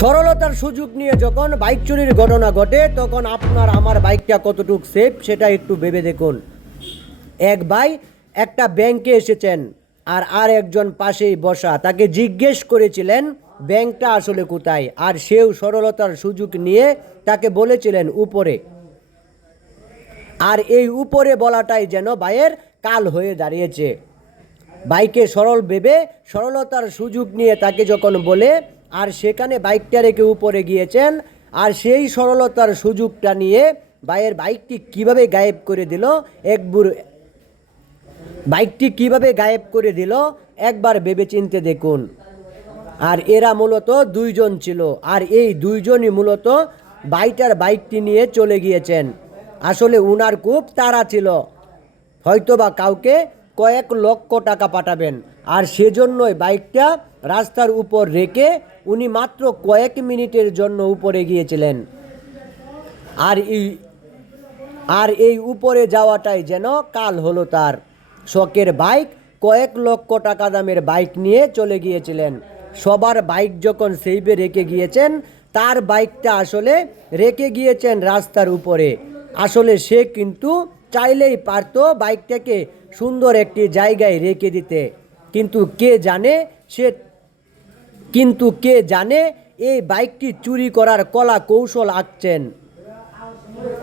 সরলতার সুযোগ নিয়ে যখন বাইক চুরির ঘটনা ঘটে তখন আপনার আমার বাইকটা কতটুকু সেফ সেটা একটু ভেবে দেখুন। এক ভাই একটা ব্যাংকে এসেছেন আর একজন পাশেই বসা, তাকে জিজ্ঞেস করেছিলেন ব্যাংকটা আসলে কোথায়, আর সেও সরলতার সুযোগ নিয়ে তাকে বলেছিলেন উপরে। আর এই উপরে বলাটাই যেন ভাইয়ের কাল হয়ে দাঁড়িয়েছে। বাইকে সরল ভেবে সরলতার সুযোগ নিয়ে তাকে যখন বলে, আর সেখানে বাইকটা রেখে উপরে গিয়েছেন, আর সেই সরলতার সুযোগটা নিয়ে ভাইয়ের বাইকটি কিভাবে গায়েব করে দিল একবার ভেবেচিন্তে দেখুন। আর এরা মূলত দুইজন ছিল, আর এই দুইজনই মূলত ভাইটার বাইকটি নিয়ে চলে গিয়েছেন। আসলে উনার খুব তাড়া ছিল, হয়তোবা কাউকে কয়েক লক্ষ টাকা পাঠাবেন, আর সেজন্যই বাইকটা রাস্তার উপর রেখে উনি মাত্র কয়েক মিনিটের জন্য উপরে গিয়েছিলেন। আর এই উপরে যাওয়াটাই যেন কাল হলো তার। শখের বাইক, কয়েক লক্ষ টাকা দামের বাইক নিয়ে চলে গিয়েছিলেন। সবার বাইক যখন সেইভে রেখে গিয়েছেন, তার বাইকটা আসলে রেখে গিয়েছেন রাস্তার উপরে। আসলে সে কিন্তু চাইলেই পারত বাইকটাকে সুন্দর একটি জায়গায় রেখে দিতে, কিন্তু কে জানে এই বাইকটি চুরি করার কলা কৌশল আঁকছেন।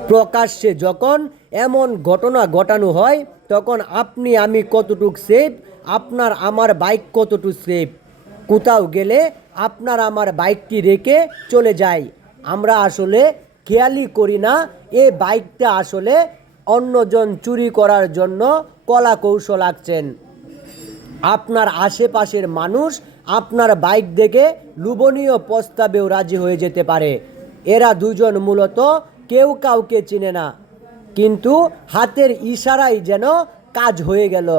প্রকাশ্যে যখন এমন ঘটনা ঘটানো হয় তখন আপনি আমি কতটুক সেফ, আপনার আমার বাইক কতটুক সেফ। কোথাও গেলে আপনার আমার বাইকটি রেখে চলে যাই, আমরা আসলে খেয়ালই করি না এই বাইকটা আসলে অন্যজন চুরি করার জন্য কলা কৌশল আঁকছেন। আপনার আশেপাশের মানুষ আপনার বাইক দেখে লোভনীয় প্রস্তাবেও রাজি হয়ে যেতে পারে। এরা দুজন মূলত কেউ কাউকে চিনে না, কিন্তু হাতের ইশারায় যেন কাজ হয়ে গেল।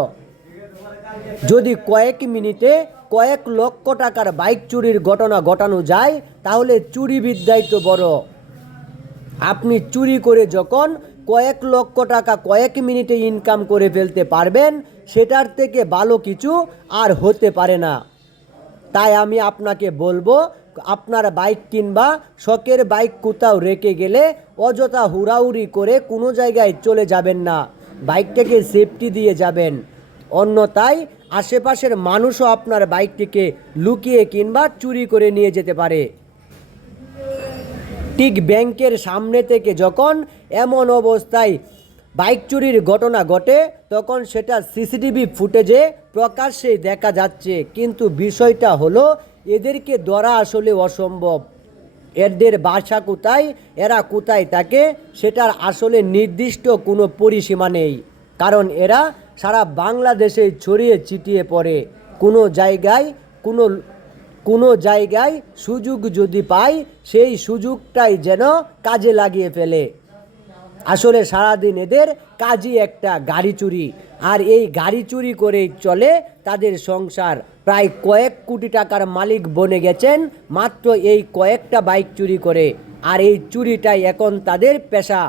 যদি কয়েক মিনিটে কয়েক লক্ষ টাকার বাইক চুরির ঘটনা ঘটানো যায়, তাহলে চুরিবিদ্যাই তো বড়। আপনি চুরি করে যখন কয়েক লক্ষ টাকা কয়েক মিনিটে ইনকাম করে ফেলতে পারবেন, সেটার থেকে ভালো কিছু আর হতে পারে না। তাই আমি আপনাকে বলবো, আপনার বাইক কিংবা শখের বাইক কোথাও রেখে গেলে অযথা হুড়াহুড়ি করে কোনো জায়গায় চলে যাবেন না, বাইকটাকে সেফটি দিয়ে যাবেন। অন্যথায় আশেপাশের মানুষও আপনার বাইকটিকে লুকিয়ে কিংবা চুরি করে নিয়ে যেতে পারে। ঠিক ব্যাংকের সামনে থেকে যখন এমন অবস্থায় বাইক চুরির ঘটনা ঘটে, তখন সেটা সিসিটিভি ফুটেজে প্রকাশ্যেই দেখা যাচ্ছে, কিন্তু বিষয়টা হলো এদেরকে ধরা আসলে অসম্ভব। এদের বাসা কোথায়, এরা কোথায় থাকে, সেটার আসলে নির্দিষ্ট কোনো পরিসীমা নেই, কারণ এরা সারা বাংলাদেশে ছড়িয়ে ছিটিয়ে পড়ে। কোনো জায়গায় সুযোগ যদি পায়, সেই সুযোগটাই যেন কাজে লাগিয়ে ফেলে। আসলে সারাদিন এদের কাজই একটা গাড়ি চুরি, আর এই গাড়ি চুরি করেই চলে তাদের সংসার। প্রায় কয়েক কোটি টাকার মালিক বনে গেছেন মাত্র এই কয়েকটা বাইক চুরি করে, আর এই চুরিটাই এখন তাদের পেশা।